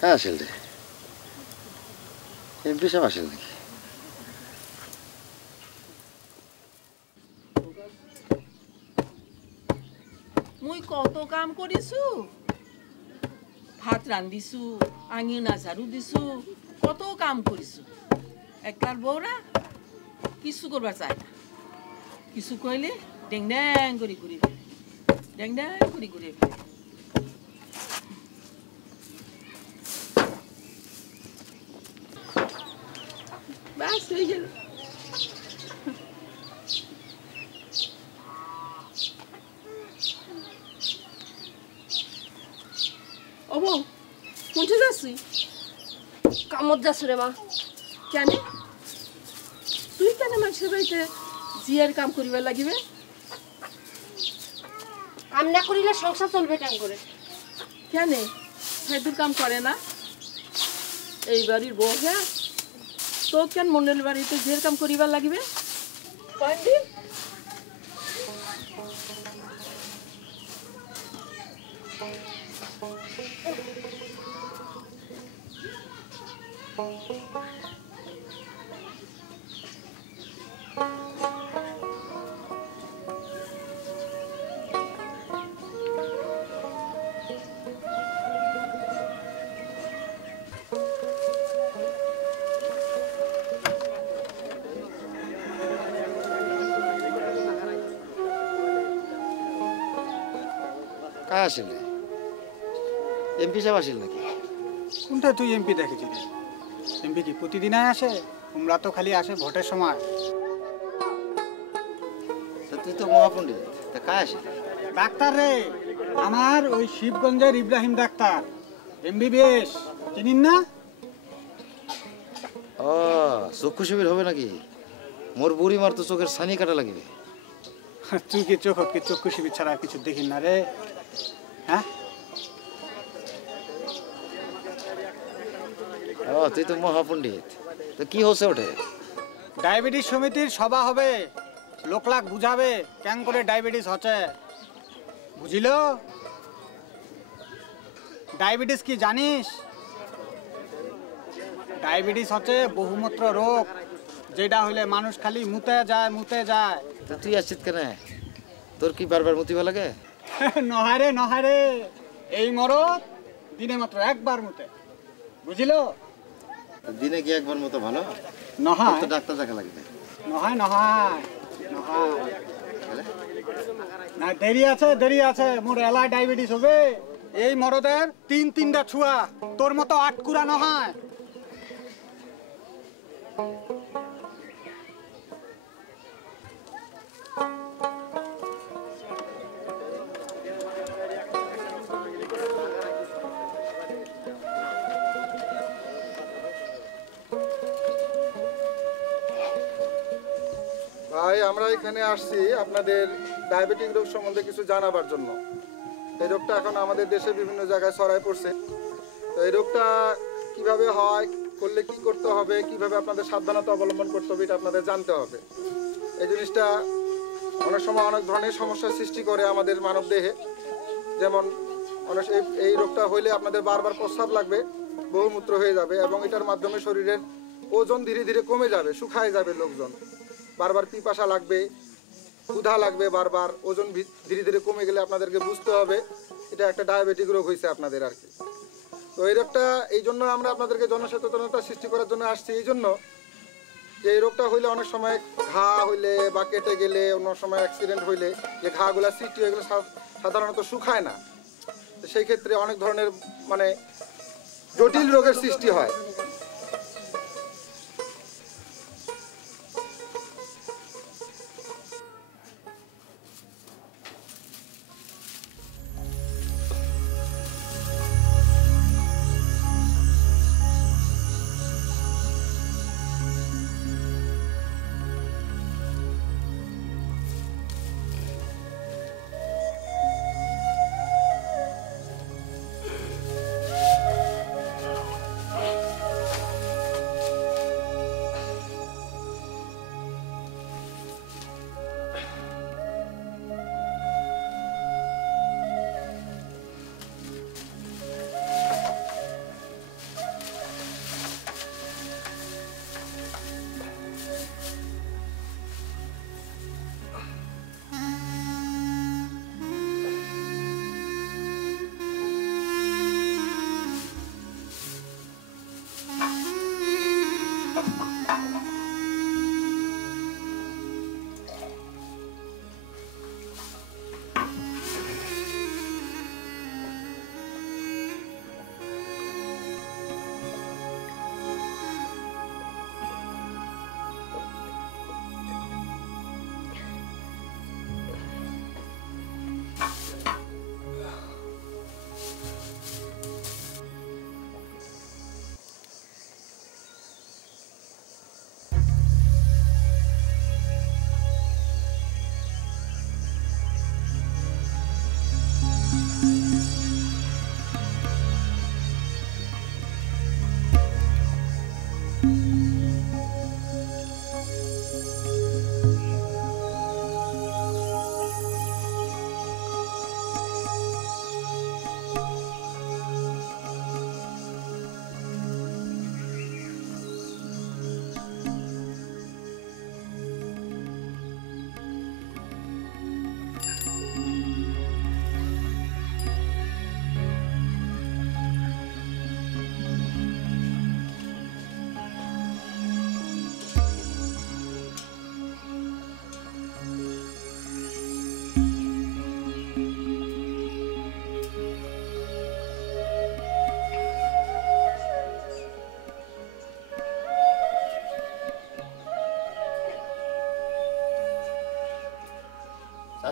কাজ আসেন রে এমপি সাহেব আসেন নাকি মুই কত কাম করিছু ভাত রান্ধিছু আঙিনা ঝাড়ু দিছু কত কাম করিছু একলার বউরা কিছু করবার চায় না কিছু কইলে ডেং ড্যাং করে ঘুরে ফেলে ড্যাং ড্যাং করে ঘুরে ফেলে ব্যাস হয়ে গেল ও বউ কোনটা যাচ্ছি কামত যাচ্ছ রে মা কেন তুই কেন মানুষের বাড়িতে জিয়ার কাম করিবার লাগিবে কাম না করিলে সংসার চলবে কাম করে কেন সাইদুর কাম করে না এই বাড়ির বউ হ্যাঁ তো কেন মন্ডল বাড়িতে জিয়ার কাম করিবার লাগিবে কয়দিন কাজ আসেন রে এমপি সাহেব আসেন নাকি কোনটা তুই এমপি দেখেছিস এমপি কি প্রতিদিনই আসে তোমরা তো খালি আসে ভোটের সময় তুই তো মহাপণ্ডিত তা কাজ আসেন ডাক্তার রে আমার ওই শিবগঞ্জের ইব্রাহিম ডাক্তার এমবিবিএস চিনিন না ও চক্ষু শিবির হবে নাকি মোর বুড়ি মার তো চোখের ছানি কাটা লাগবে তুই কি চক্ষু শিবির ছাড়া কিছু দেখিস না রে হ্যাঁ ও তুই তো মহাপণ্ডিত তো কি হচ্ছে ওঠে ডায়াবেটিস সমিতির সভা হবে লোক লাখ বুঝাবে কেন করে ডায়াবেটিস হচ্ছে বুঝিল ডায়াবেটিস কি জানিস ডায়াবেটিস হচ্ছে বহুমূত্র রোগ যেটা হইলে মানুষ খালি মুতে যায় তো তুই আসছিস কেন তোর কি বারবার মুতিবা লাগে নহায় রে এই মরদ দিনে মাত্র একবার মুতে বুঝিল দিনে কি একবার মতো ভালো নহায় তো ডাক্তার দেখা লাগবে নহায় না দেরি আছে মোর এলাই ডায়াবেটিস হবে এই মরদের তিনটা ছুয়া তোর মতো আটকুরা নহায় ভাই আমরা এখানে আসছি আপনাদের ডায়াবেটিক রোগ সম্বন্ধে কিছু জানাবার জন্য এই রোগটা এখন আমাদের দেশে বিভিন্ন জায়গায় ছড়ায় পড়ছে তো এই রোগটা কিভাবে হয় করলে কি করতে হবে কিভাবে আপনাদের সাবধানতা অবলম্বন করতে হবে এটা আপনাদের জানতে হবে এই জিনিসটা অনেক সময় অনেক ধরনের সমস্যার সৃষ্টি করে আমাদের মানব দেহে যেমন অনেক এই রোগটা হইলে আপনাদের বারবার প্রস্রাব লাগবে বহুমূত্র হয়ে যাবে এবং এটার মাধ্যমে শরীরের ওজন ধীরে ধীরে কমে যাবে শুকায় যাবে লোকজন বারবার পিপাসা লাগবে ক্ষুধা লাগবে বারবার ওজন ধীরে ধীরে কমে গেলে আপনাদেরকে বুঝতে হবে এটা একটা ডায়াবেটিক রোগ হয়েছে আপনাদের আর কি তো এই রোগটা এই জন্য আমরা আপনাদেরকে জনসচেতনতা সৃষ্টি করার জন্য আসছি এই জন্য যে এই রোগটা হইলে অনেক সময় ঘা হইলে বা কেটে গেলে অন্য সময় অ্যাক্সিডেন্ট হইলে যে ঘাগুলা সৃষ্টি এগুলো সাধারণত শুকায় না তো সেই ক্ষেত্রে অনেক ধরনের মানে জটিল রোগের সৃষ্টি হয়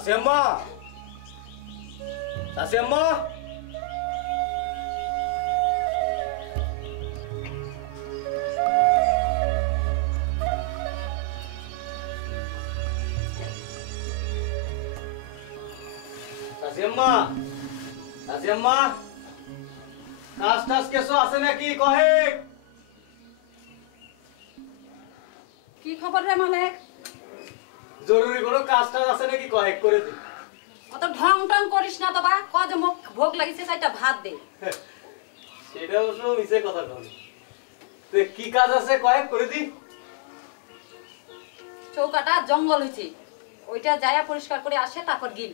চাষিয়াম্মা চাষিয়াম্মা চাষিয়াম্মা চাষিয়াম্মা কাজ টাজ কিছু আছে নাকি কহে কি খবর রে মালিক? জরুরি কোনো কাজ টাজ আছে নাকি কয়েক করে দি অত ঢং টং করিস না তো বা ক যে মুখ ভোগ লাগিছে চাইটা ভাত দে। সেটা অবশ্য মিছে কথা কন তে কি কাজ আছে কয়েক করে দি চৌকাটা জঙ্গল হইছে ওইটা যায়া পরিষ্কার করে আসে তারপর গিল।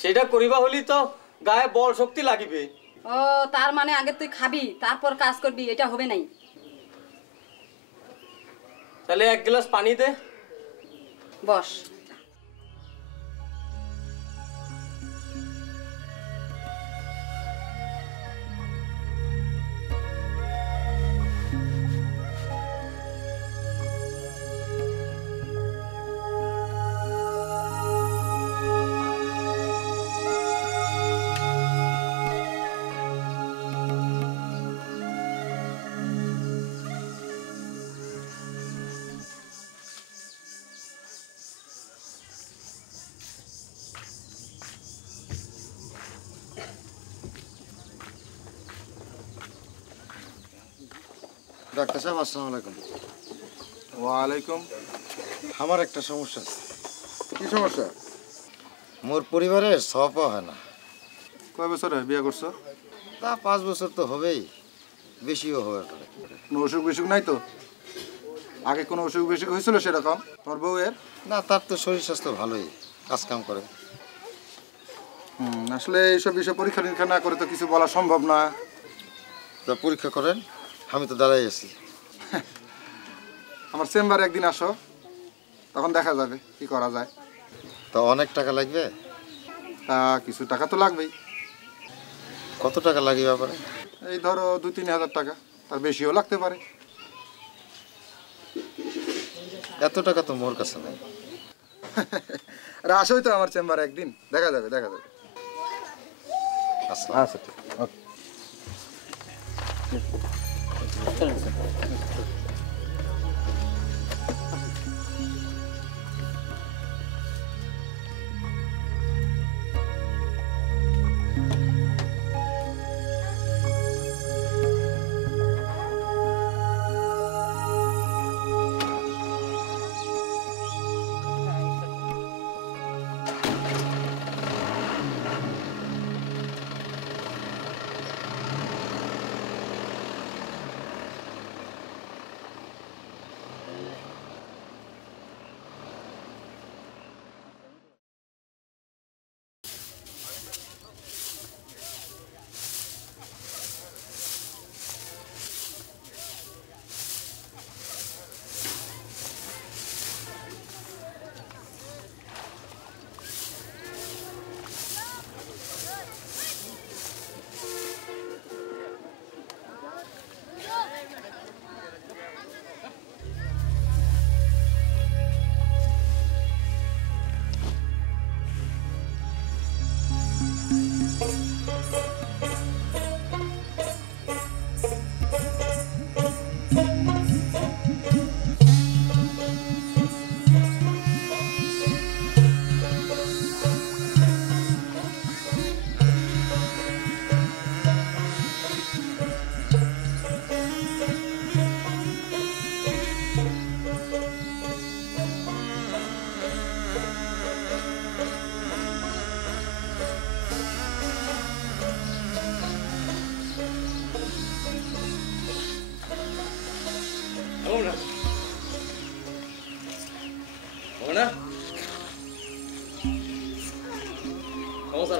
সেটা করিবা হলি তো গায়ে বল শক্তি লাগিবে। ও তার মানে আগে তুই খাবি তারপর কাজ করবি, এটা হবে নাই। তাহলে এক গ্লাস পানি দে। বস। ডাক্তার সাহেব আসসালামু আলাইকুম। ওয়ালাইকুম। আমার একটা সমস্যা আছে। কি সমস্যা? মোর পরিবারের সব হয় না। কয় বছর বিয়ে করছো? তা 5 বছর তো হবেই, বেশিও হবে পারে। কোনো অসুখ বিসুখ নাই তো? আগে কোনো অসুখ বিসুখ হয়েছিল সেরকম তোর বউয়ের? না, তার তো শরীর স্বাস্থ্য ভালোই, কাজ কাম করে। আসলে এইসব বিষয় পরীক্ষা নিরীক্ষা না করে তো কিছু বলা সম্ভব না। তা পরীক্ষা করেন, আমি তো দাঁড়াই আছি। আমার চেম্বারে একদিন আসো, তখন দেখা যাবে কি করা যায়। তা অনেক টাকা লাগবে? তা কিছু টাকা তো লাগবেই। কত টাকা লাগবে ব্যাপারে? এই ধরো 2-3 হাজার টাকা, তার বেশিও লাগতে পারে। এত টাকা তো মোর কাছে নাই। আর আসোই তো আমার চেম্বারে একদিন, দেখা যাবে দেখা যাবে। আচ্ছা আচ্ছা ঠিক ওকে।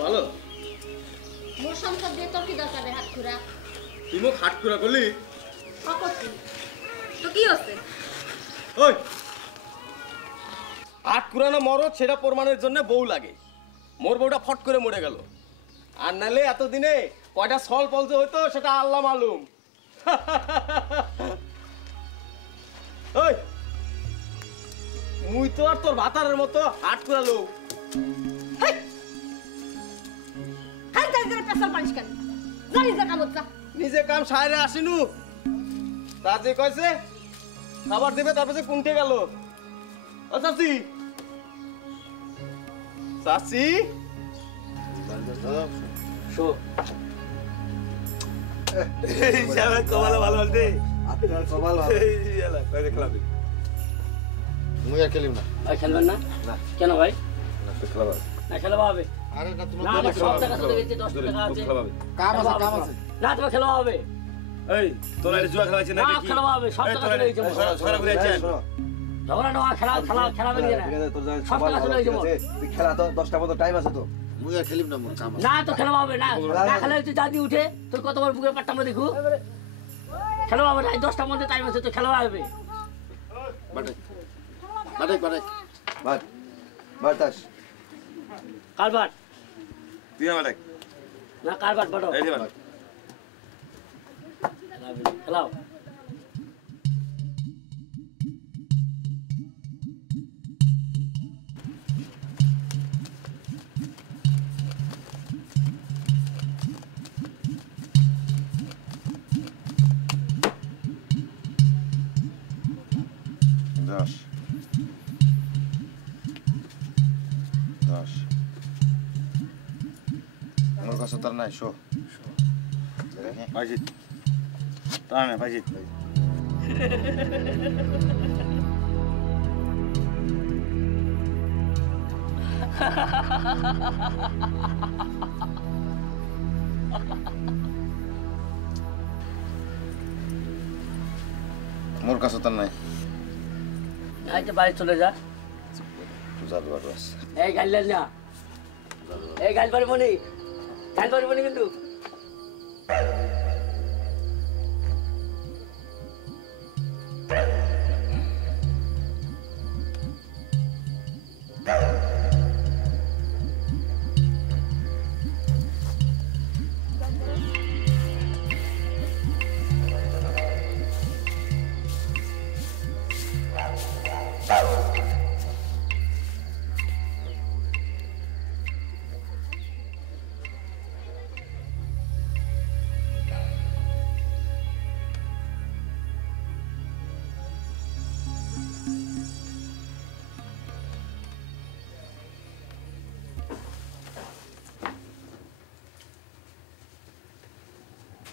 ভালো মোর সংসার দিয়ে তোর কি দরকার রে হাতখুরা? তুই মোক হাট করে করলি কপতি তো কি হচ্ছে? ওই আট কুরানো মরদ সেটা প্রমাণের জন্য বউ লাগে। মোর বউটা ফট করে মরে গেল, আর নালে এতদিনে কয়টা সল পলতে হইতো সেটা আল্লাহ মালুম। ওই মুই তো আর তোর ভাতারের মতো আট করে লোক। হাই তাই করে পেছাল পানিস কেন জানি যা কামত যা নিজে কাম সাইরে আসিনু তা যে কইছে খাবার দিবে তারপরে কোনটে গেল ও চাচি চাচি শো এই শালা কমাল ভালো দে আপনার কমাল ভালো এই শালা কই দেখলাম মুই আর খেলিম না ভাই খেলবেন না না কেন ভাই না তো খেলাবা না খেলবা হবে আরে না তোমার না আমার সব টাকা চলে গেছে 10 টাকা আছে কাম আছে না তোমার খেলবা হবে এই তোরা এটা জুয়া খেলাইছিস না না দেখি খেলবা হবে সব টাকা চলে গেছে সরা ঘুরে আইছেন ঝগড়া না খেলাবেন না সব টাকা চলে গেছে খেলা তো 10টা মতো টাইম আছে তো মুই আর খেলিম না মোর কাম আছে না তো খেলবা হবে না না খেলে তুই জাদি উঠে তোর কতবার বুকের পাট্টা আমরা দেখু খেলবা হবে না 10টার মধ্যে টাইম আছে তো খেলবা হবে বাটে বাটে বাটে বাট বাতাস কারবার তুই আমারে না কারবার বাটো এই দে বাট খেলাও দশ আমার কাছে তার নাই শো বাজিত তানে বাজিত মোর কাছে তার নাই এই যে বাড়ি চলে যা জাদু বাদু আছে এই গাইলেন না এই গাইল পারবো নি কিন্তু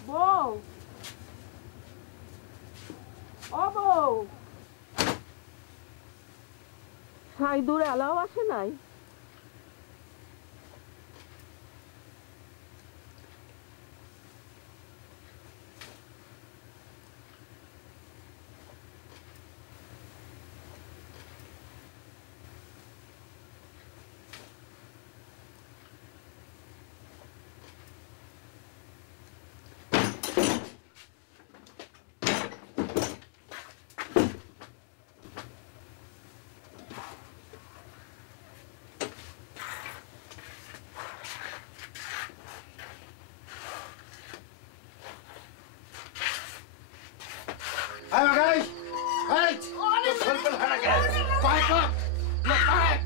বউ ও বউ সাইদুর এলাও আসে নাই Hey, guys! Hey! Quiet! Quiet! Quiet!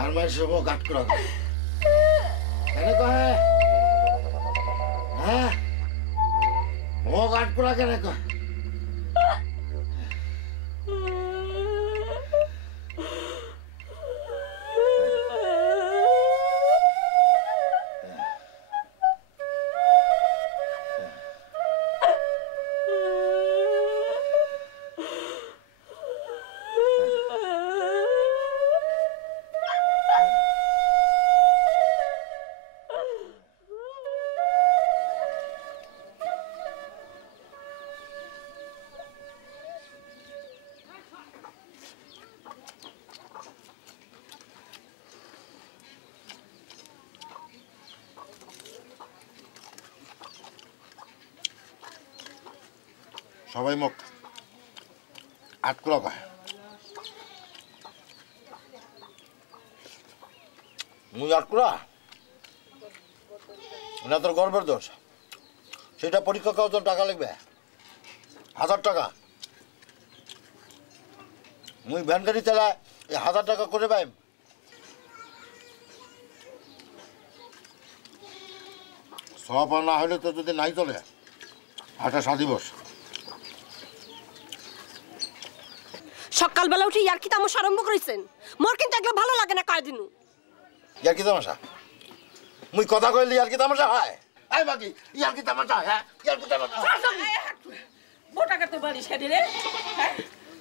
আর মাই সব গাট করা কেন কহে হ্যাঁ ও গাট করা কেন কয় সবাই মুখ আটকুলা কয় মুই আটকুলা না তোর গর্বের দোষ সেটা পরীক্ষা করার জন্য টাকা লাগবে 1000 টাকা মুই ভ্যান গাড়ি চালা 1000 টাকা করে পাইম সব না হলে তো যদি নাই চলে আটা সাদি বস সকালবেলা উঠে ইয়ার কি তামাশা আরম্ভ করেছেন মোর কিন্তু একলা ভালো লাগে না কয়দিনু ইয়ার কি তামাশা মুই কথা কইলি ইয়ার কি তামাশা হয় আই বাকি ইয়ার কি তামাশা হ্যাঁ ইয়ার কি তামাশা মোটা কাটতে পারিস কেটে রে হ্যাঁ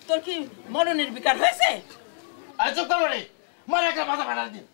তোর কি মরণের বিকার হয়েছে আই চুপ কর রে মার একটা মাথা ফাটাল দিন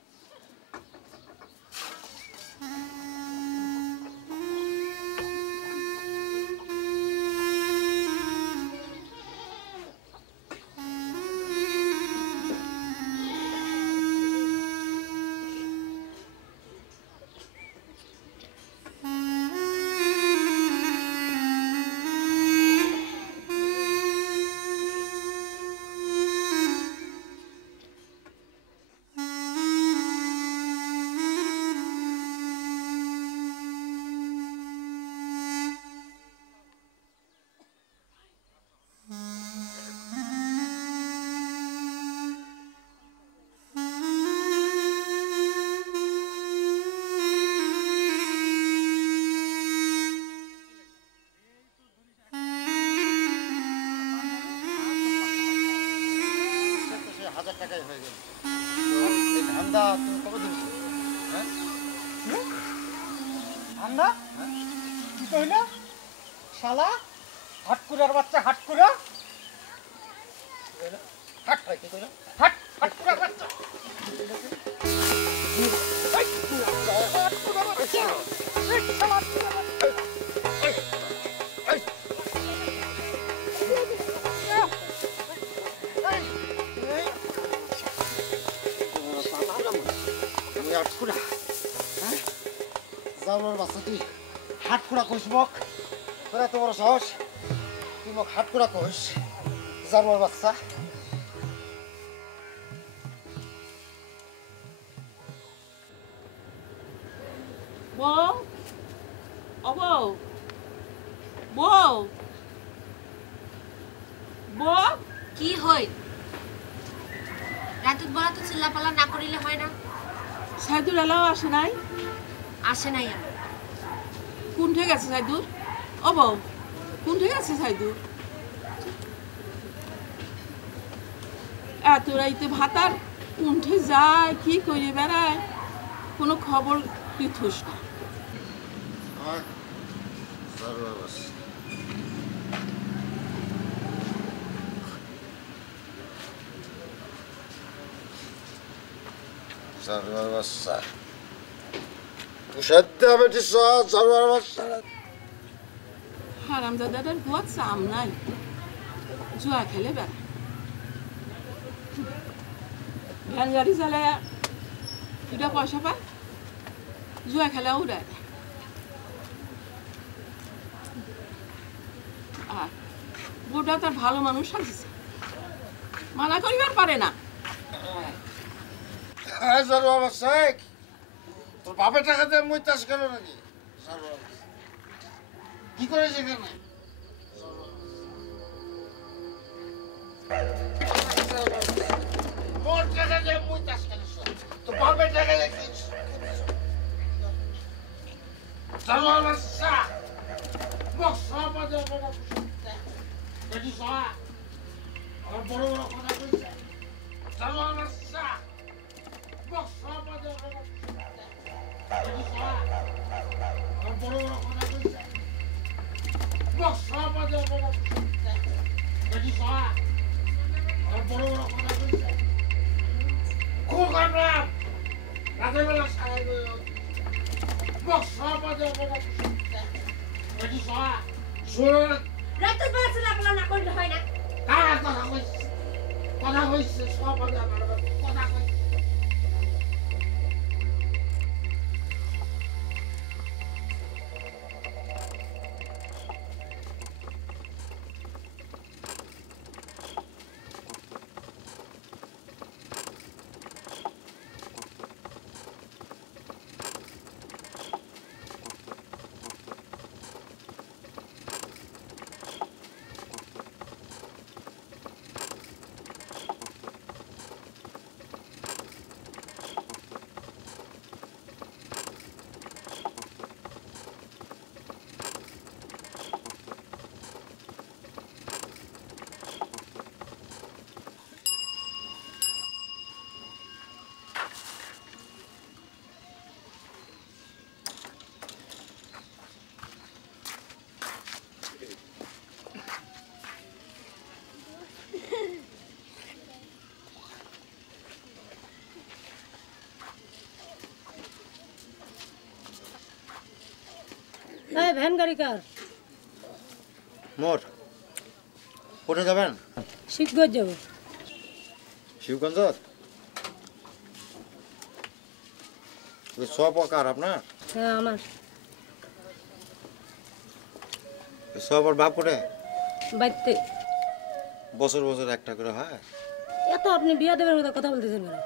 টাকায় হয়ে গেল এই ধান্দা তুমি কবে দিচ্ছ হ্যাঁ ধান্দা কি কইলা শালা হাটকুরার বাচ্চা হাটকুরা হাট হয় কি কইলা হাটকুরার বাচ্চা হাটকুড়া হ্যাঁ জাউলার বাচ্চা তুই হাটকুড়া কইস মক তোরা এত বড় সাহস তুই মক হাটকুড়া কইস জাউলার বাচ্চা বউ ও বউ বউ বউ কি হই রাতুত বলা তো চিল্লাপালা না করিলে হয় না সাইদুর এলাও আসে নাই আসে নাই আর কোনঠে গেছে সাইদুর ও বউ কোনঠে গেছে সাইদুর এত রাইতে ভাতার কোনঠে যায় কি করে বেড়ায় কোনো খবর তুই থুস না জাউলার বাচ্চা জাউলার বাচ্চা তুষাদ্দা বেটি জাউলার বাচ্চা হারামজাদাটার গোয়া চাম নাই জুয়া খেলে বেড়ায় ভ্যান গাড়ি চালায় দুটা পয়সা পায় জুয়া খেলা উড়ায় দেয় আর বউটা তার ভালো মানুষ সাজিছে মানা করিবার পারে না জাউলার বাচ্চা তোর বাপের টাকা দিয়ে মুই চাষ করো নাকি কি করেছে এখানে মোর টাকা দিয়ে মুই চাষ করিস তোর বাপের টাকা দিয়ে জাউলার বাচ্চা মোক সব দেখি সবা আমার বড় বড় কথা কইছে জাউলার বাচ্চা মোক সব বড় বড় কথা কইছে মোক সব দেখি সবা আমার বড় বড় কথা কইছে খুব খারাপ রাতের বেলা সারাই মোক সব দেখি সবা শুনে রাতের বেলা চিল্লাপালা না করলে হয় না কার কথা কইছে সব কথা কইছে এই ভ্যান গাড়ি কার? মোর কোথায় যাবেন? শিবগঞ্জ যাবো। শিবগঞ্জ? সব কার আপনার? হ্যাঁ আমার। সব আর বাপ করে? বাইতে। বছর বছর একটা করে হয়? এত আপনি বিয়া দেবের মতো কথা বলতেছেন কেন?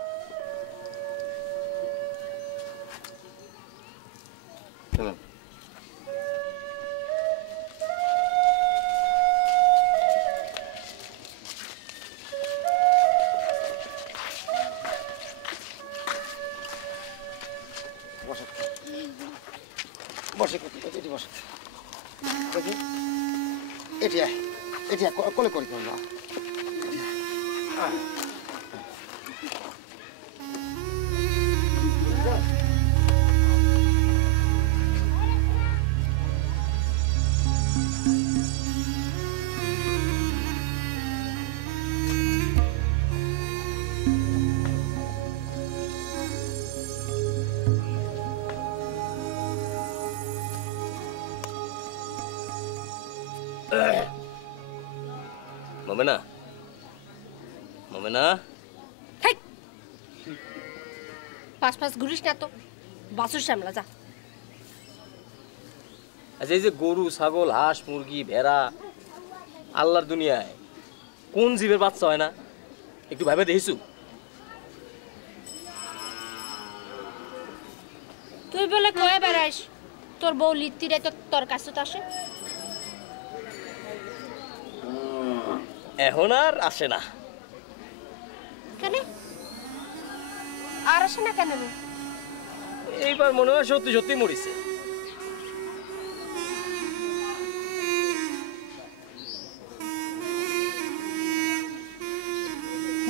চলুন। বসে বসে এটি বসে এটি এটি কলে করি না মোমেনা মোমেনা পাঁচ পাঁচ ঘুরিস না তো, বাসুর সামলা যা। আচ্ছা এই যে গরু ছাগল হাঁস মুরগি ভেড়া আল্লাহর দুনিয়ায় কোন জীবের বাচ্চা হয় না একটু ভাবে দেখিছু? তুই বলে কয়ে বেড়াইস তোর বউ লিত্তিরে তো তোর কাছে তো আসে? এখন আর আসে না। কেন আর আসে না কেন? এইবার মনে হয় সত্যি সত্যি মরিছে।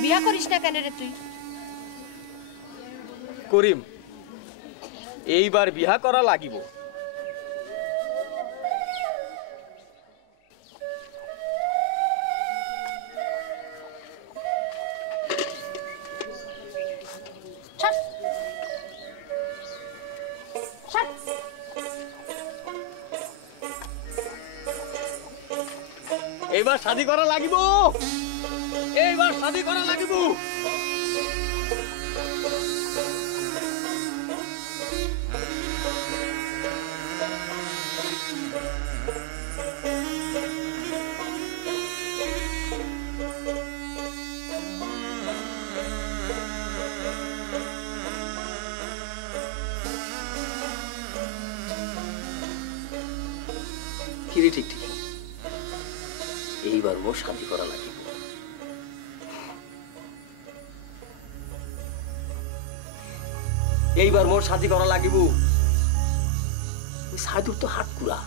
বিয়া করিস না কেন রে তুই? করিম, এইবার বিহা করা লাগিব। এইবার শাদি করা লাগিব, এইবার শাদি করা লাগিব। কিরে ঠিক ঠিক, এইবার মোর শান্তি করা লাগিব। এইবার মোর শান্তি করা লাগিব। সাধুর তো হাত কুড়া,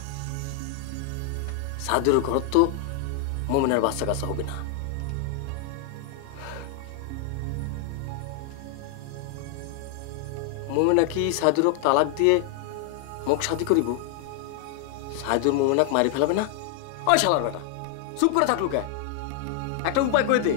সাধুর ঘর তো মোমেনার বাচ্চা কাচ্চা হবে না। মোমেনা কি সাধুরক তালাক দিয়ে মোক শাদি করিব? সাধুর মোমেনাক মারি ফেলাবে না? ওই শালার বেটা চুপ করে থাকলু কে? একটা উপায় করে দে।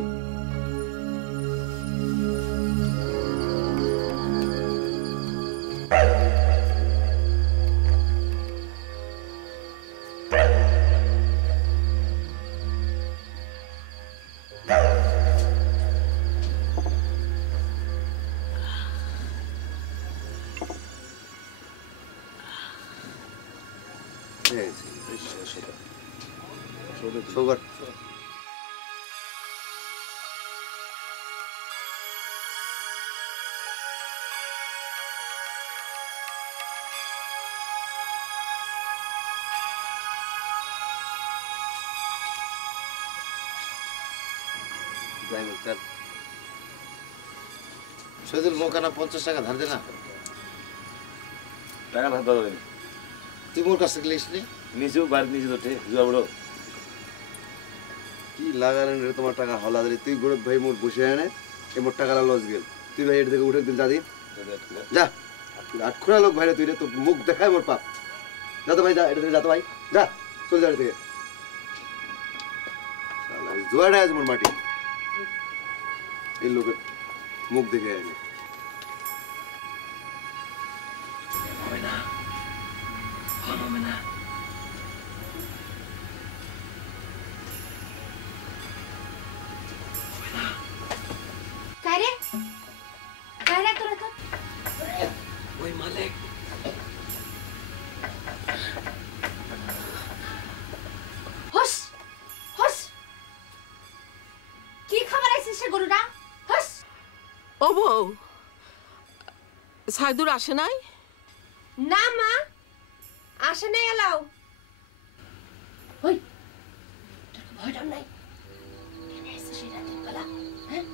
সুগার শহীদুল মোকানা 50 টাকা ধার দে না। টাকা ধার দাও তুই মোর কাছে গেলিস নি? নিচেও বাড়ি নিচে তোঠে জুয়া বড় কি লাগালেন রে তোমার টাকা হলা দিলি তুই গরত ভাই মোর বসে আনে এই মোর টাকা লস গেল তুই ভাই এটা থেকে উঠে দিল দাদি যা আটখোড়া লোক ভাই রে তুই রে তোর মুখ দেখায় মোর পাপ যা তো ভাই যা এটা থেকে যা তো ভাই যা চল যা এটা থেকে জোয়াটা আছে মোর মাটি এই লোকের মুখ দেখে আনে হবে না, হবে না। বউ সাইদুর আসে নাই? না মা, আসে নাই এলাও। ওই তোর ভয় ডর নাই? কেন এসে সেই রাতের বেলা? হ্যাঁ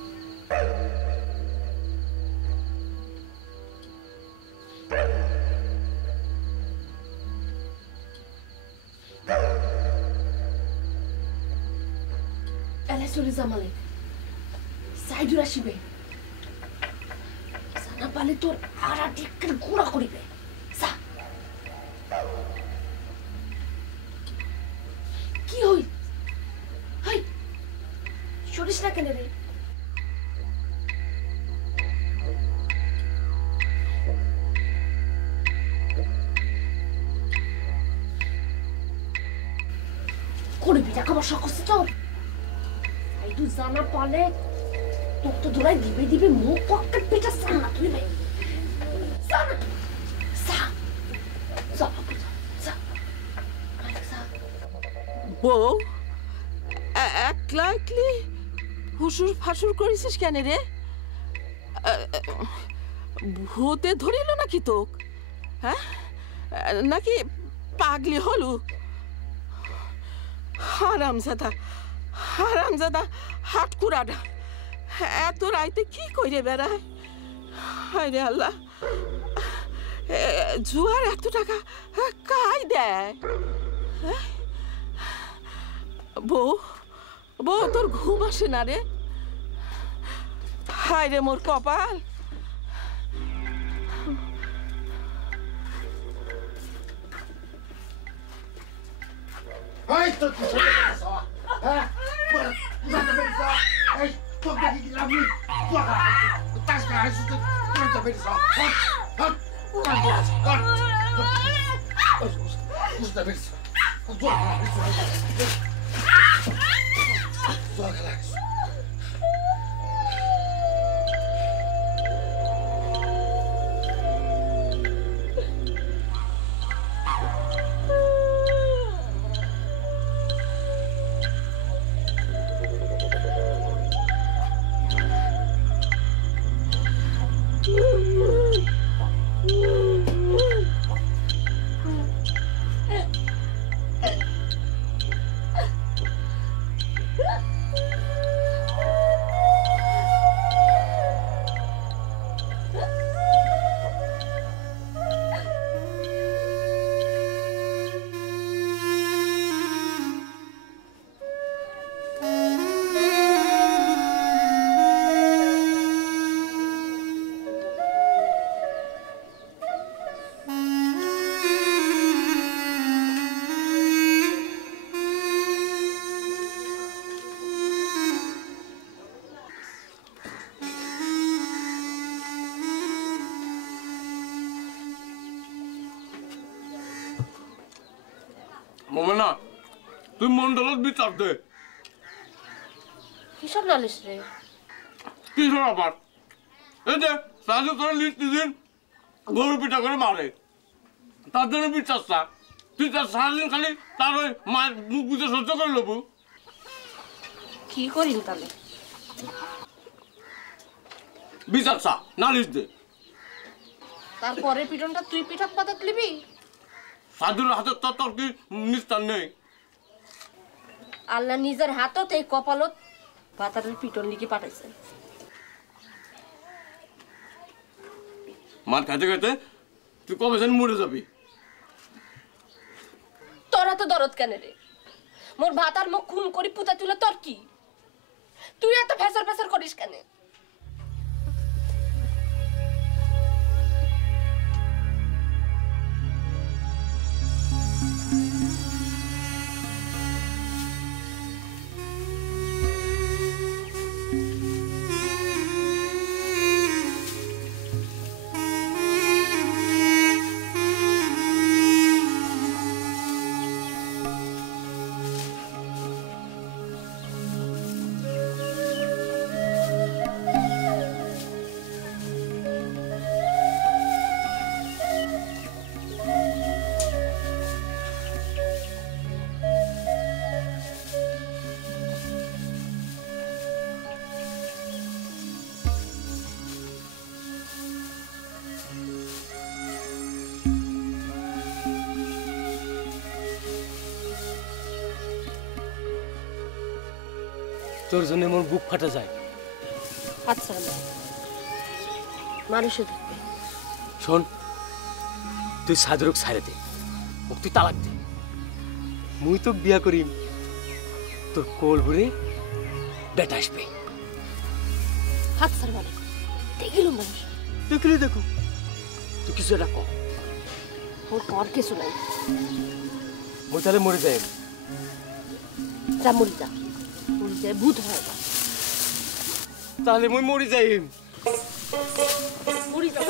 এলা চলে জামালে সাইদুর আসিবে, জানা পালে তোর আর টিকের গুঁড়া করিবে। কি হই হই সরিস না কেন রে? করবি না খাবার শখ হচ্ছে তোর? একটু জানা পালে তোর তো ধরাই দিবে দিবে মুখ পকেট পেটা সামনা তুই ভাই জানা বউ একলা একলি হুসুর ফাসুর করেছিস কেন রে? ভূতে ধরিল নাকি তোক? হ্যাঁ নাকি পাগলি হলু? হারামজাদা হারামজাদা হাটকুড়াটা এত রাইতে কি কইরে বেড়ায়? হায় রে আল্লাহ, জুয়ার এত টাকা কাই দেয়? বউ বউ তোর ঘুম আসে না রে? হায় রে মোর কপাল। এই তো কি হইছে? হ্যাঁ জানা বেরিস। এই তো দেখি কি লাভ নেই। তুই তাস না হাসি তো করতে বেরিস। হ্যাঁ হ্যাঁ বুঝতে বেরিস। মোমেনা তুই মন্ডলত বিচার দে। কিসব নালিশ রে? কিসব আবার? এই যে সাজু তোর নিত্যদিন গরু পিঠা করে মারে, তার জন্য বিচার চা। তুই তার সারাদিন খালি তার ওই মায়ের মুখ বুঝে সহ্য করে নেবো। কি করিম তাহলে? বিচার চা, নালিশ দে। তারপরে পিটনটা তুই পিঠাত পাতাত লিবি? সাধুর হাতে তোর কি নিস্তার নেই? আল্লাহ নিজের হাতত এই কপালত ভাতারের পিটন লিখে পাঠাইছেন। মার খাইতে খাইতে তুই কবে যেন মরে যাবি। তোরা তো দরদ কেন রে? মোর ভাতার মুখ খুন করি পুতা তুলে তোর কি? তুই এত ফেসার ফেসার করিস কেন? তোর জন্য মোর বুক ফাটা যায়। আচ্ছা মানুষে দেখবে। শোন, তুই সাদরক ছাড়ে দে, ওকে তুই তালাক দে। মুই তো বিয়া করিম, তোর কোল ভরে বেটা আসবে। হাত ছাড় মানে দেখিল মানুষ দেখলি দেখো, তুই কিছু একটা কর। ওর কর কিছু নাই। মুই তাহলে মরে যাই। যা মরি যা, মরি যায় ভূত হয়ে যা। তাহলে মুই মরে যাই। মরি যা।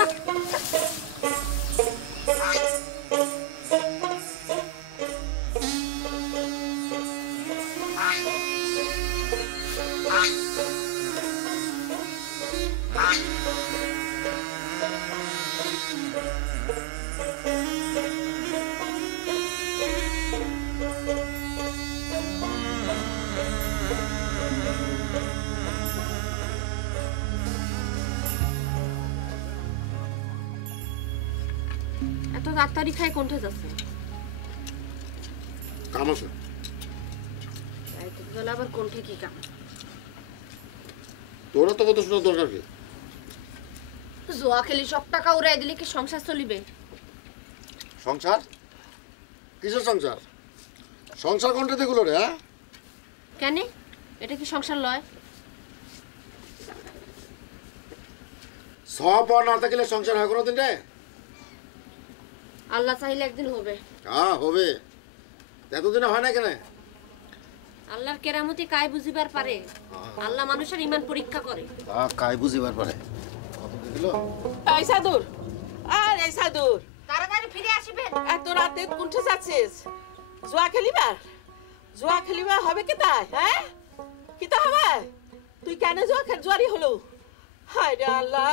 এত তাড়াতাড়ি খাই কোনটা যাচ্ছে? কাম আছে। বেলা আবার কোনটা কি কাম? তোরা তো কত শোনার দরকার কি? জোয়া খেলি সব টাকা উড়াই দিলে কি সংসার চলিবে? সংসার? কিসের সংসার? সংসার কোনটা দেখলো রে? হ্যাঁ কেন এটা কি সংসার লয়? সব না থাকলে সংসার হয় কোনোদিন রে? আল্লাহ চাইলে একদিন হবে। হ্যাঁ হবে, এতদিনে হয় না কেন? আল্লাহর কেরামতি কায় বুঝিবার পারে? আল্লাহ মানুষের ইমান পরীক্ষা করে। কায় বুঝিবার পারে? এই সাদুর, আর এই সাদুর, তাড়াতাড়ি ফিরে আসিবেন। এত রাতে কোনটা যাচ্ছিস? জুয়া খেলিবার? জুয়া খেলিবার হবে কি তাই? হ্যাঁ কিতা হবে? তুই কেন জুয়ারি হলো? হায় রে আল্লাহ।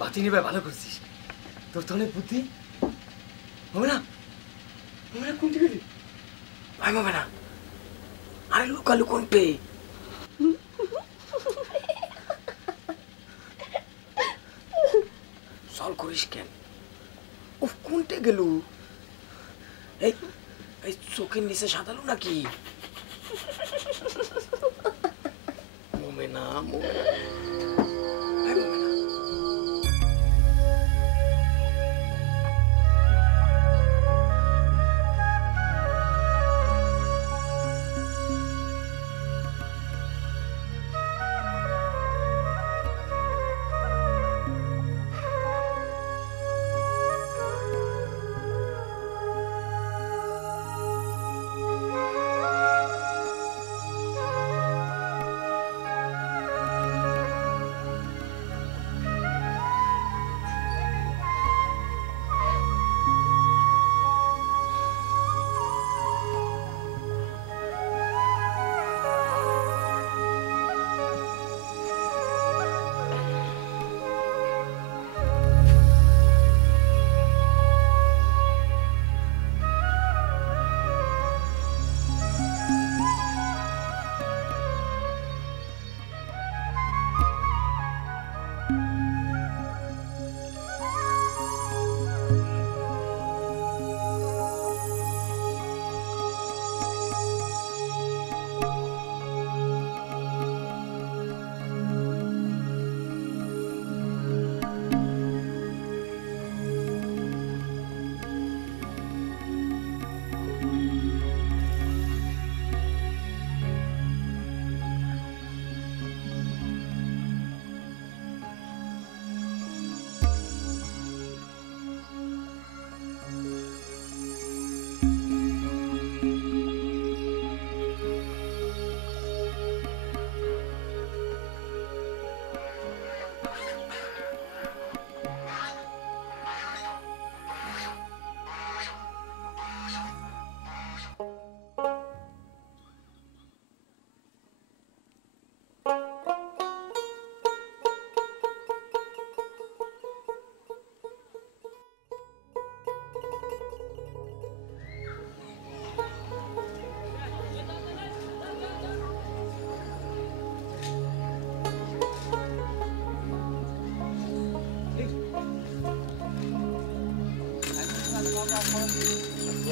বাতি নিবে ভালো করছিস, তোর তো অনেক বুদ্ধি। হবে না? হবে না? কোনটি গেলি? ভাই হবে না, আরে লুকালু কোনটে? সল করিস কেন? ও কোনটে গেলু? এই এই চোখের নিচে সাদালু নাকি? মোমেনা মোমেনা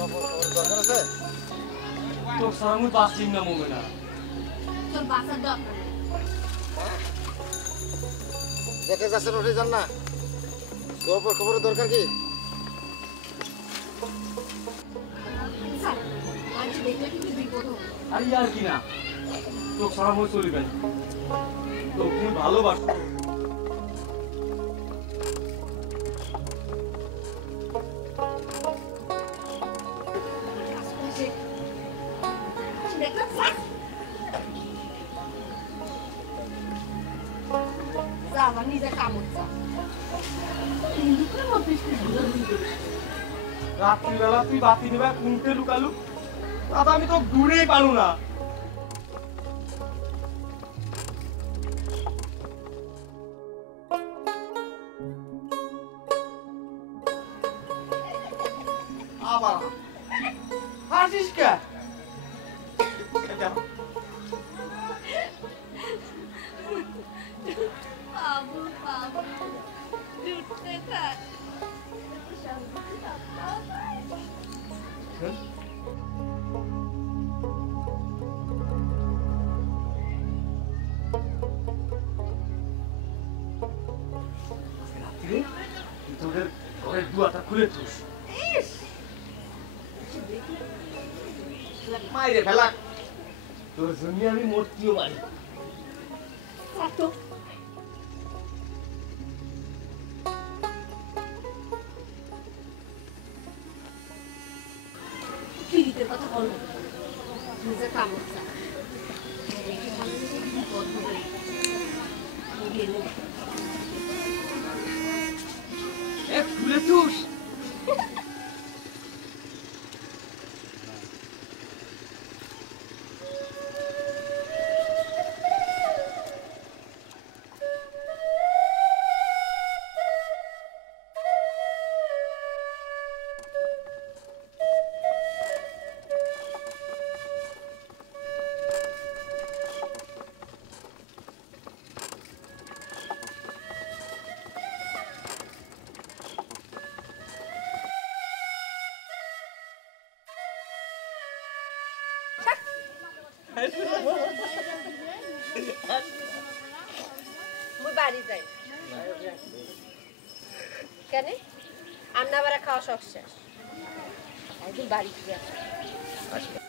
দরকার আছে তোর সামনে বাঁচিম না মোমেনা তোর বাসার দরকার দেখে যাচ্ছেন উঠে যান না খবরের দরকার কি আর আর কি না তোর সামনে চলিবেন তো তুমি ভালোবাসো রাত্রিবেলা তুই বাতি নেবা কোনতে লুকালু দাদা আমি তো দূরেই পারু না আবার হাসিস কে বাবু বাবু জুটতে থাক তোদের ঘরের দুয়ারটা খুলে থুস মাইরে ফেলা তোর জন্য আমি মূর্তিও মারি কিরিতের কথা বলো নিজের কাম হচ্ছে খুলে থুস মুই বাড়ি যাই কেন রান্না বাড়া খাওয়া সব শেষ একদিন বাড়ি ফিরে আসবো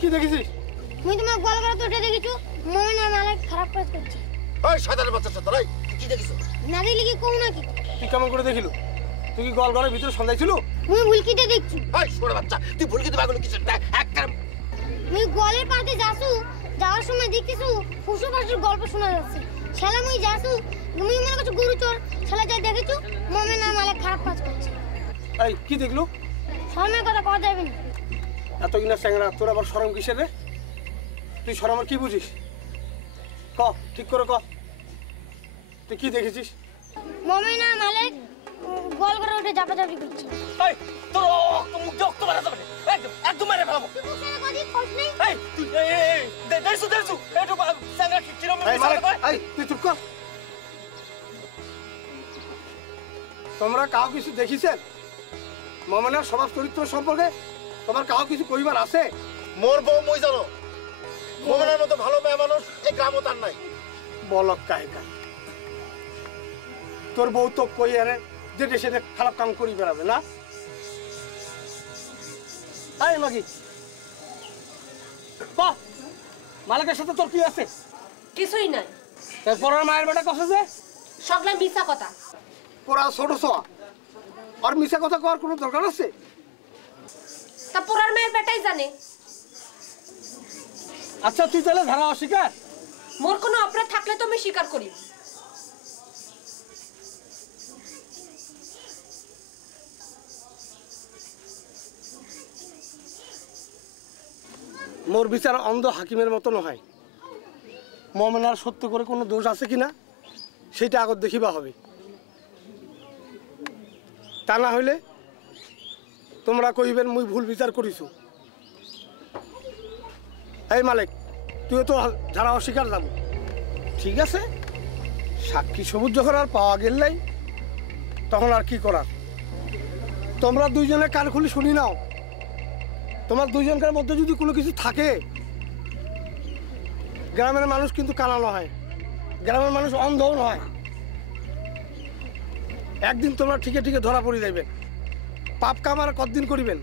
কি দেখেছিস মুই তোমার গোল করে তোটে দেখিছু মন আর মালিক খারাপ কাজ করছে ওই সাধারণ বাচ্চা তোরাই কি দেখিস না দেখলি কি কও নাকি তুই কেমন করে দেখিলু তুই কি গোল ঘরের ভিতরে সন্দেহ ছিল মুই ভুলকিতে দেখছু ওই ছোট বাচ্চা তুই ভুলকিতে পাগল কিছু এক কাম মুই গোলের পাতে যাসু যাওয়ার সময় দেখিছু পশুপাখির গল্প শোনা যাচ্ছে শালা মুই যাসু মুই মনে করছু গরু চোর শালা যা দেখিছু মন আর মালিক খারাপ কাজ করছে এই কি দেখলু সামনে কথা কওয়া যাবে না এত কিনা চ্যাংরা, তোর আবার শরম কিসের রে? তুই শরমের কি বুঝিস? ক, ঠিক করে ক, তুই কি দেখেছিস? মমিনা মালিক গোল করে উঠে চাপাচাপি করছে। এই তোর মুখ দিয়ে রক্ত বের হবে, একদম মেরে ফেলাবো। তুই মুখে কদি কষ্ট নেই। এই তুই দেড়শো একটু চ্যাংরা কিরম তুই চুপ কর। তোমরা কাউ কিছু দেখিছেন? মমিনার স্বভাব চরিত্র সম্পর্কে তোমার কাউ কিছু কইবার আছে? মোর বউ মই জানো, মমিনার মতো ভালো মেয়ে মানুষ এই গ্রামও তার নাই। বলক কাহিকা, তোর বউ তো কই আরে যেটা সেটা খারাপ কাম করি বেড়াবে না? আই মাগি বাহ, মালিকের সাথে তোর কি আছে? কিছুই নাই। তারপর মায়ের বেটা কষে যে সবলা মিছা কথা। পোড়া ছোট ছোয়া, আর মিছা কথা কওয়ার কোনো দরকার আছে? তা পোড়ার মায়ের বেটাই জানে। আচ্ছা তুই তাহলে ধারা অস্বীকার? মোর কোনো অপরাধ থাকলে তো আমি স্বীকার করি। মোর বিচার অন্ধ হাকিমের মতো নয়। মমিনার সত্য করে কোনো দোষ আছে কিনা সেটা আগত দেখিবা হবে। তা না হইলে তোমরা কইবেন মুই ভুল বিচার করিছো। এই মালিক, তুইও তো ধারা অস্বীকার যাব। ঠিক আছে, সাক্ষী সবুজ যখন আর পাওয়া গেলেই তখন আর কি করার। তোমরা দুইজনে কান খুলি শুনি নাও, তোমার দুইজনকার মধ্যে যদি কোনো কিছু থাকে, গ্রামের মানুষ কিন্তু কানা নয়, গ্রামের মানুষ অন্ধও নয়। একদিন তোমরা ঠিকে ঠিকে ধরা পড়ে যাইবেন। পাপ কাম আর কতদিন করিবেন?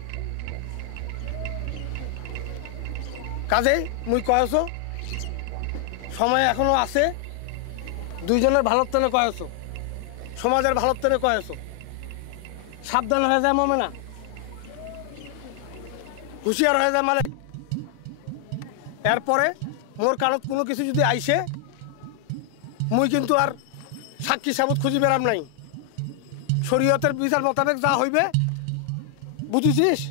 কাজে মুই কয়েছ, সময় এখনো আছে। দুইজনের ভালোর তেনে কয়েছ, সমাজের ভালোর তেনে কয়েছ। সাবধান হয়ে যায় মমিনা, হুঁশিয়ার হয়ে যায় মালিক। এরপরে মোর কারণত কোনো কিছু যদি আইসে, মুই কিন্তু আর সাক্ষী সাবুত খুঁজি বেড়াম নাই। শরীয়তের বিচার মোতাবেক যা হইবে, বুঝেছিস?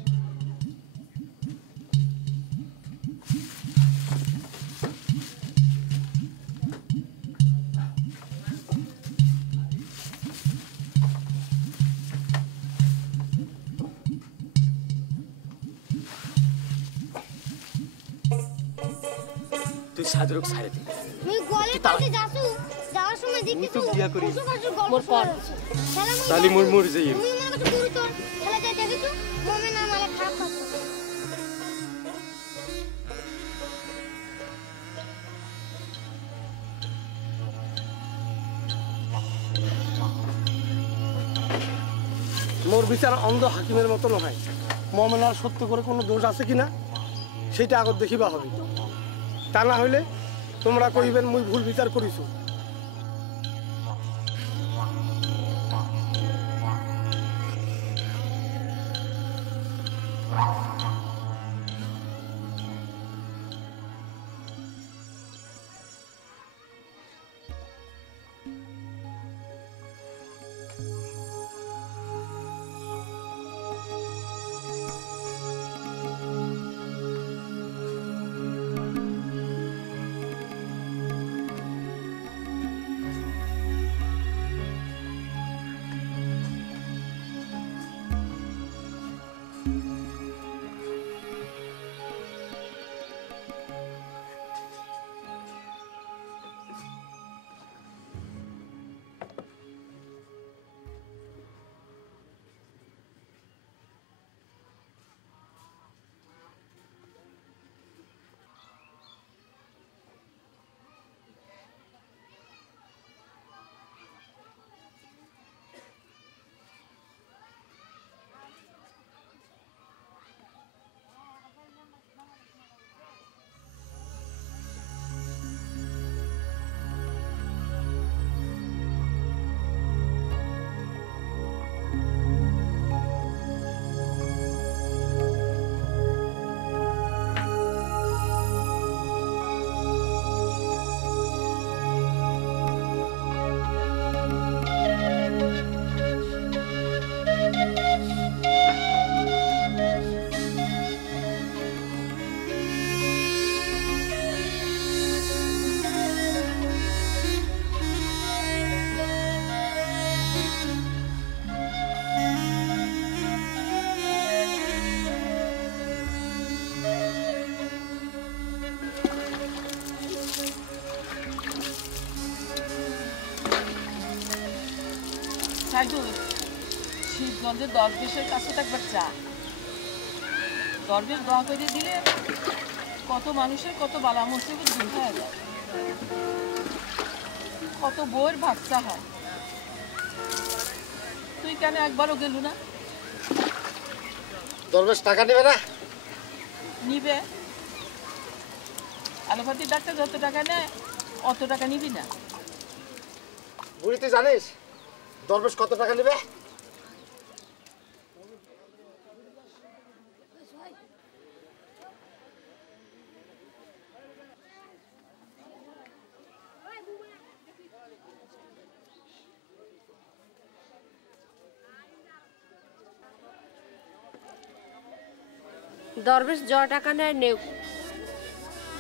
তুই সাদরক ছাড়ে দে। মুই গোয়ালের পাশে যাসু, যাওয়ার সময় দেখিছু মোর পর তালি মুর মুর যাই। তুমি মনে করছো গুরু তোর খেলা যায় দেখিছু, মমিনা মালিক খারাপ করছে। মোর বিচার অন্ধ হাকিমের মতো নয়। মমিনার সত্য করে কোনো দোষ আছে কিনা সেটা আগত দেখিবা হবে। তা না হইলে তোমরা কইবেন মুই ভুল বিচার করিছো। সাইদুল শিবগঞ্জের দরবেশের কাছে তো একবার চা। দরবেশ দোয়া করে দিলে কত মানুষের কত বালা মুসিবত দূর হয়ে যায়, কত বইয়ের ভাবসা হয়। তুই কেন একবারও গেলু না? দরবেশ টাকা নেবে না? নিবে। অ্যালোপ্যাথি ডাক্তার যত টাকা নেয় অত টাকা নিবি না। বুড়ি তুই জানিস দরবেশ কত টাকা নেবে? দরবেশ য টাকা নেয় নেও,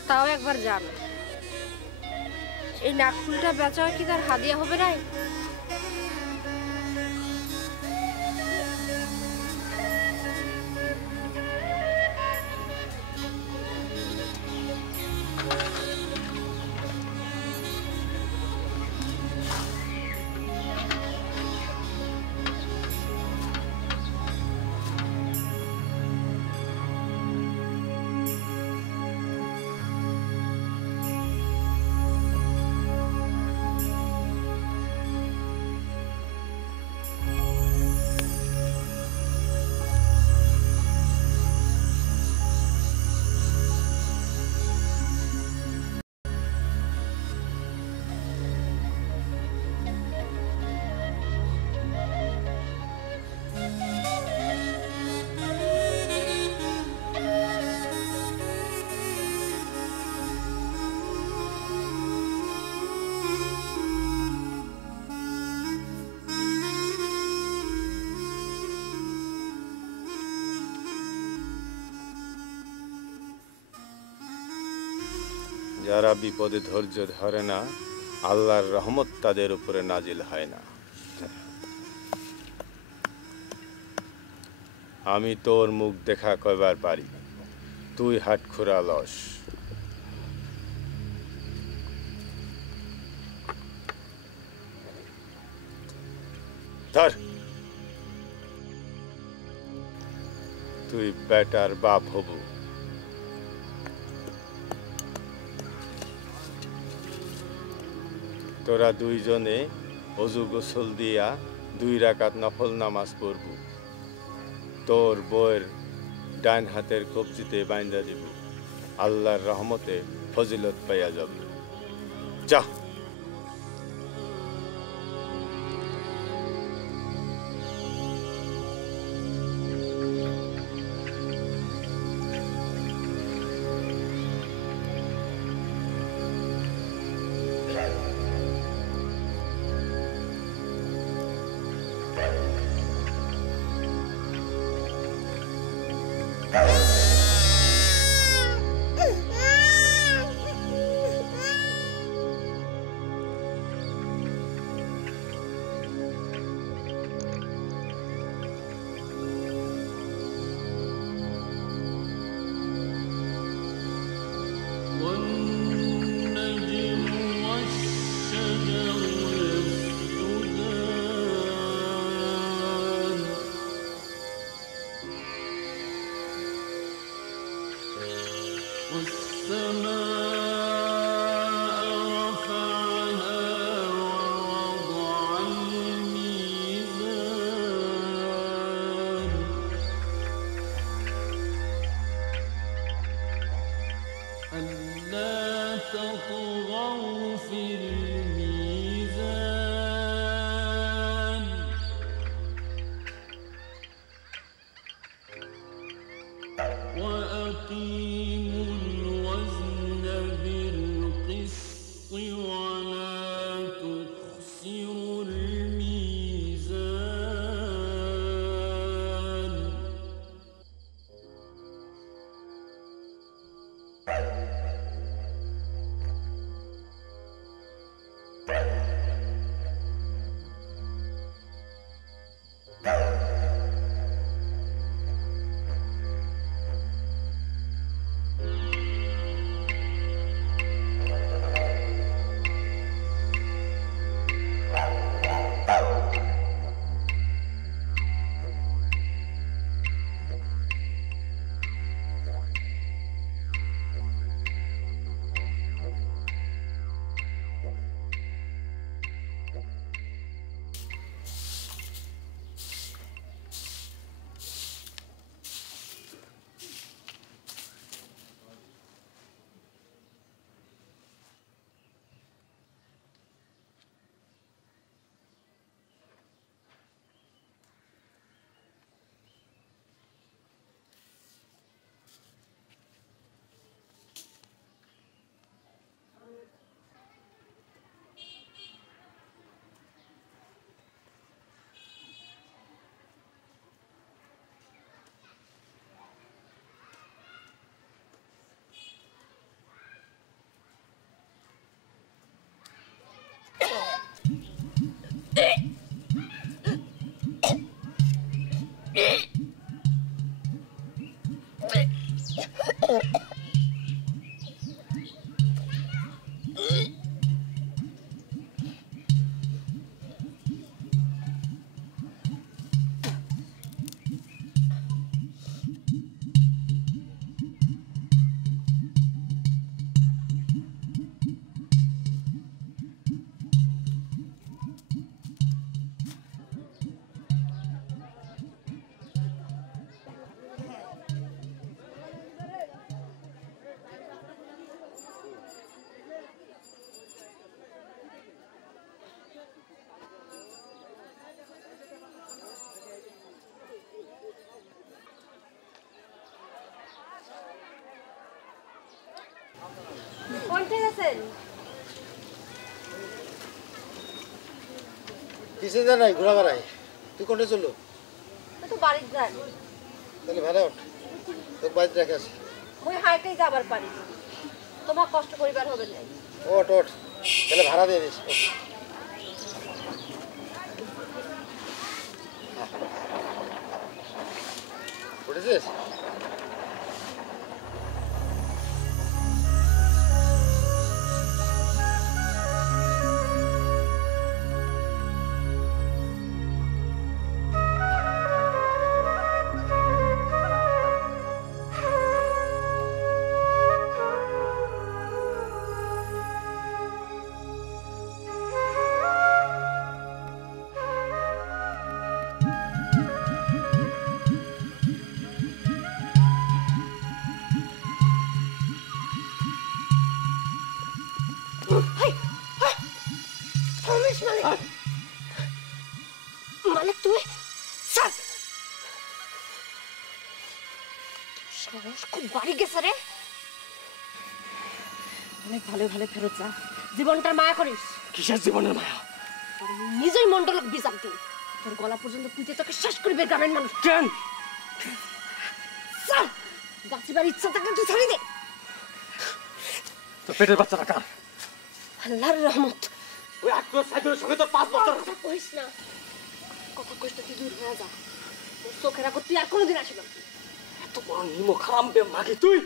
তাও একবার যান। এই নাকফুলটা বেচা কি তার হাদিয়া হবে না? যারা বিপদে ধৈর্য ধরে না, আল্লাহর রহমত তাদের উপরে নাজিল হয় না। আমি তোর মুখ দেখা কয়বার পারি, তুই হাটখোরা লস। ধর, তুই বেটার বাপ হবু। তোরা দুইজনে অজু গোসল দিয়া 2 রাকাত নফল নামাজ পড়বু। তোর বউয়ের ডান হাতের কবজিতে বাইন্ধা দিব, আল্লাহর রহমতে ফজিলত পাইয়া যাবে। যা। আছেন? কিছু যা নাই ঘোরা বেড়াই তুই কোনটা চললো তুই তো বাড়িতে যান। তাহলে ভাড়া ওঠ তোকে বাড়িতে রেখে আসি ওই হাইটেই যাবার পারি তোমার কষ্ট করিবার হবে না। ওঠ ওঠ তাহলে ভাড়া দিয়ে দিস উঠেছিস মালিক তুই স্যার সাহস খুব বাড়ি গেছে রে। অনেক ভালো ভালো ফেরত যা, জীবনটার মায়া করিস। কিসের জীবনের মায়া? নিজের মন্ডলক বিচার দিন, তোর গলা পর্যন্ত পুঁতে তোকে শেষ করবে গ্রামের মানুষ। কেন স্যার বাঁচিবার ইচ্ছা থাকলে তুই ছাড়ি দে। তো পেটের বাচ্চাটা কার? আল্লাহর রহমত। ওই আক্রোশ সাইকেলের সঙ্গে তো 5 বছর। কথা কইস না, কথা কইস না, তুই দূর হয়ে যা। তোর চোখের আগত তুই আর কোনোদিন আসিস না। এত বড় নিমক হারাম বে মাগি তুই।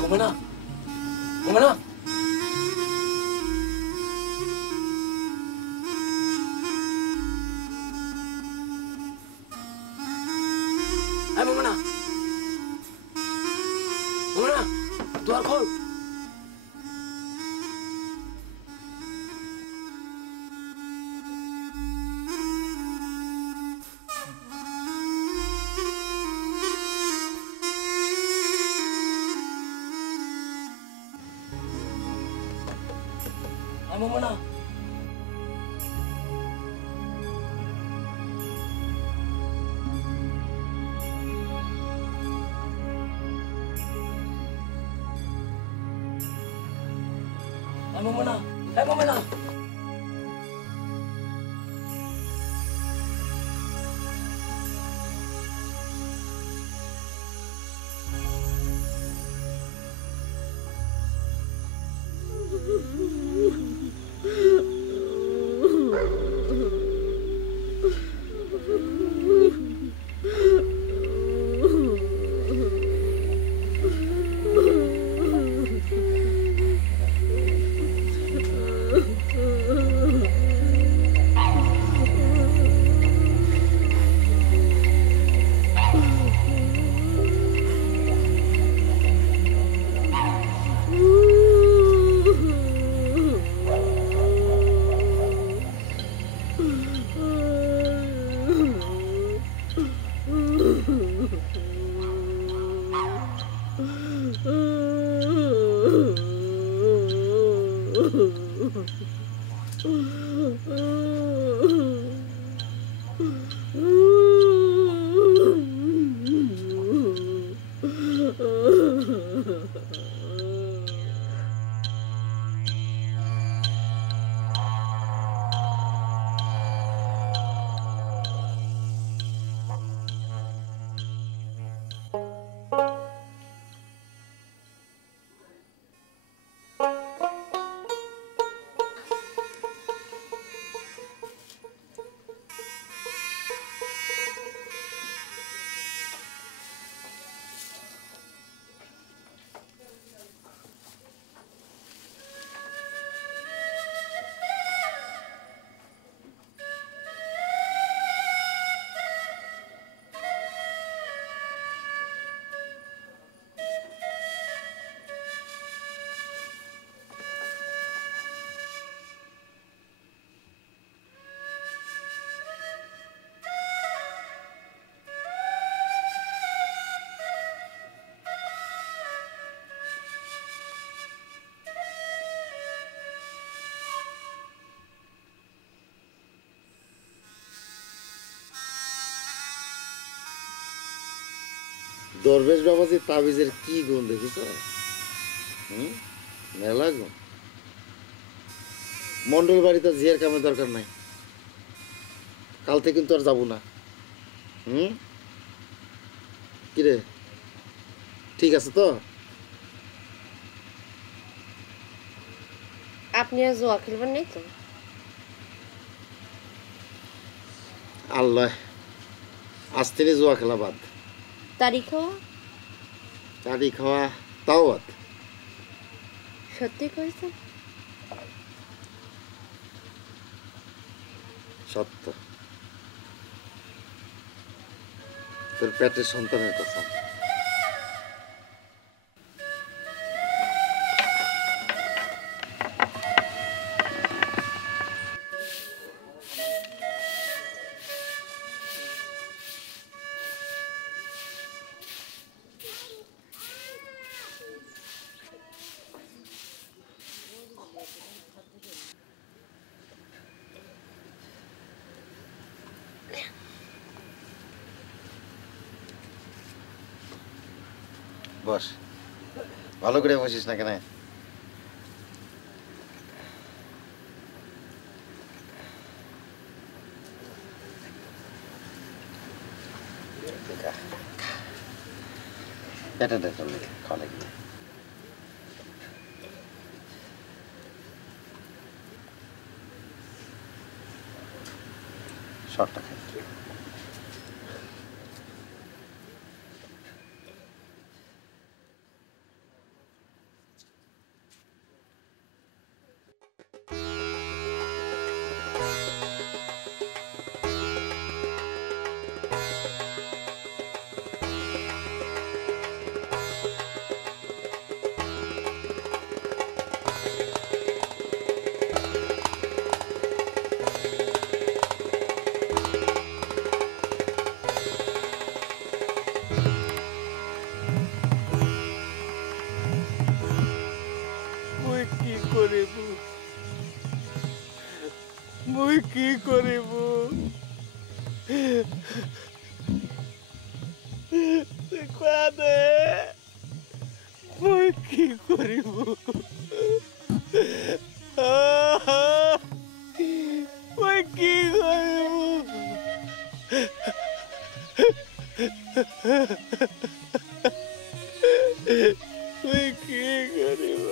ঘুমে না দুয়ার খোল। মোমনা মোমনা দরবেশ বাবাজি তাবিজের কি গুণ দেখিস? মেলা গুণ। মন্ডল বাড়িতে জিয়ার কামের দরকার নাই, কাল থেকে কিন্তু আর যাবো না। কিরে ঠিক আছে তো? আপনি আর জোয়া খেলবেন নাই তো? আল্লাহ, আজ থেকে জুয়া খেলা বাদ। তারিখ হওয়া? তারি খাওয়া তাও বাদ। সত্যি কইছেন? সত্য। তোর পেটের সন্তানের কথা। বস, ভালো করে বসিস না কেন? এটা খাওয়া লাগবে। শর্টটা খাই। কি করিব? কাদে মই কি করিব? মই কি করিব? মই কি করিব?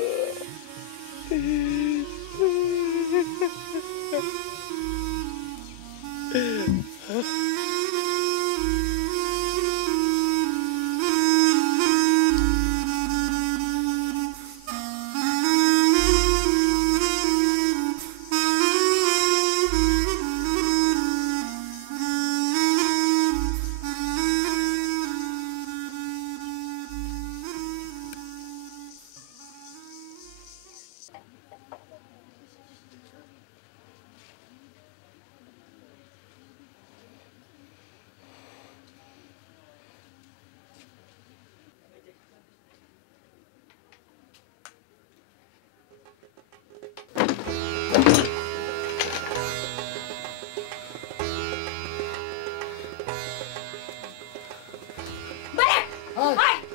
Balik!